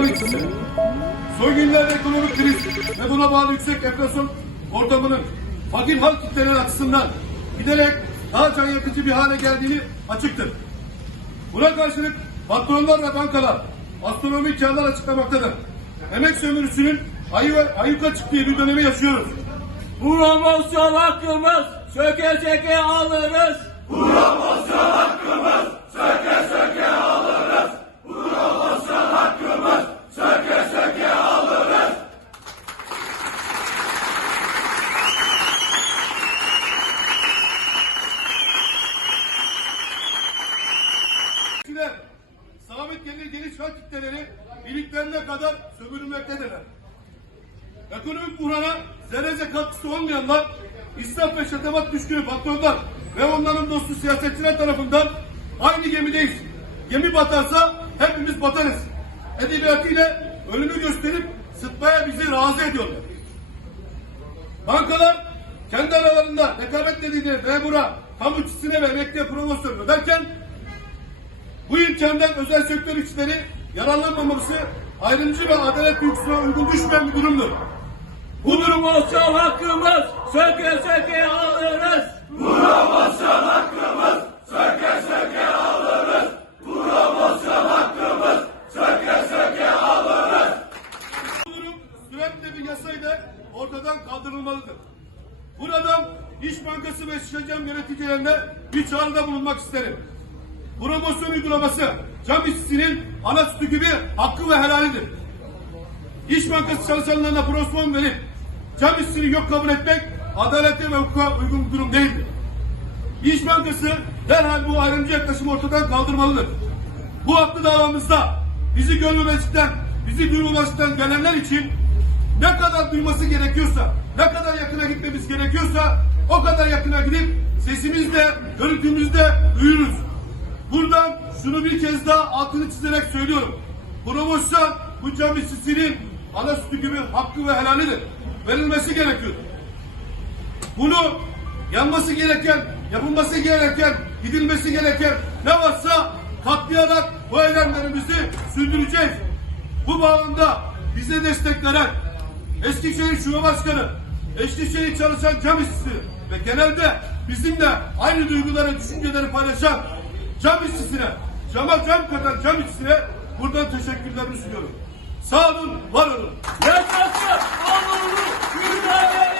işçisi. Son günlerde ekonomik kriz ve buna bağlı yüksek enflasyon ortamının fakir halk kitleleri açısından giderek daha can yakıcı bir hale geldiğini açıktır. Buna karşılık patronlar ve bankalar astronomik karlar açıklamaktadır. Emek sömürüsünün ayı, ayyuka çıktığı bir dönemi yaşıyoruz. Promosyon hakkımız söke söke alırız. Kişiler sabit gelir geniş halk kitleleri iliklerine kadar sömürülmektedirler. Ekonomik buhrana zerrece katkısı olmayanlar, israf ve şatamat düşkünü patronlar ve onların dostu siyasetçiler tarafından aynı gemideyiz. Gemi batarsa hepimiz batarız. Edebiyatıyla ölümü gösterip sıtmaya bizi razı ediyorlar. Bankalar kendi aralarında rekabet dediğini memura, kamu işçisine ve emekliye promosyon öderken bu imkandan özel sektör işçileri yararlanmaması ayrımcı ve adalet duygusuna uygun düşmeyen bir durumdur. Bu durum Promosyon hakkımız söke söke alırız. Bu durum sürekli bir yasayla ortadan kaldırılmalıdır. Buradan İş Bankası ve Şişecam yöneticilerine bir çağrıda bulunmak isterim. Promosyon uygulaması cam işçisinin ana sütü gibi hakkı ve helalidir. İş Bankası çalışanlarına promosyon verip cam işçisini yok kabul etmek adalete ve hukuka uygun bir durum değildir. İş Bankası derhal bu ayrımcı yaklaşımı ortadan kaldırmalıdır. Bu haklı davamızda bizi görmemezlikten, bizi duymamazlıktan gelenler için ne kadar duyması gerekiyorsa, ne kadar yakına gitmemiz gerekiyorsa o kadar yakına gidip sesimizle, görüntümüzle duyururuz. Buradan şunu bir kez daha altını çizerek söylüyorum. Promosyon bu cam işçisinin ana sütü gibi hakkı ve helalidir. Verilmesi gerekiyor. Bunu yanması gereken, yapılması gereken, gidilmesi gereken ne varsa katlayarak bu eylemlerimizi sürdüreceğiz. Bu bağlamda bize destek veren Eskişehir Şube Başkanı, Eskişehir çalışan cam ve genelde bizimle aynı duyguları, düşünceleri paylaşan cam işçisine, cama cam katan cam işçisine buradan teşekkürlerimi sunuyorum. Sağ olun, var olun. Yaşasın Anadolu mücadele.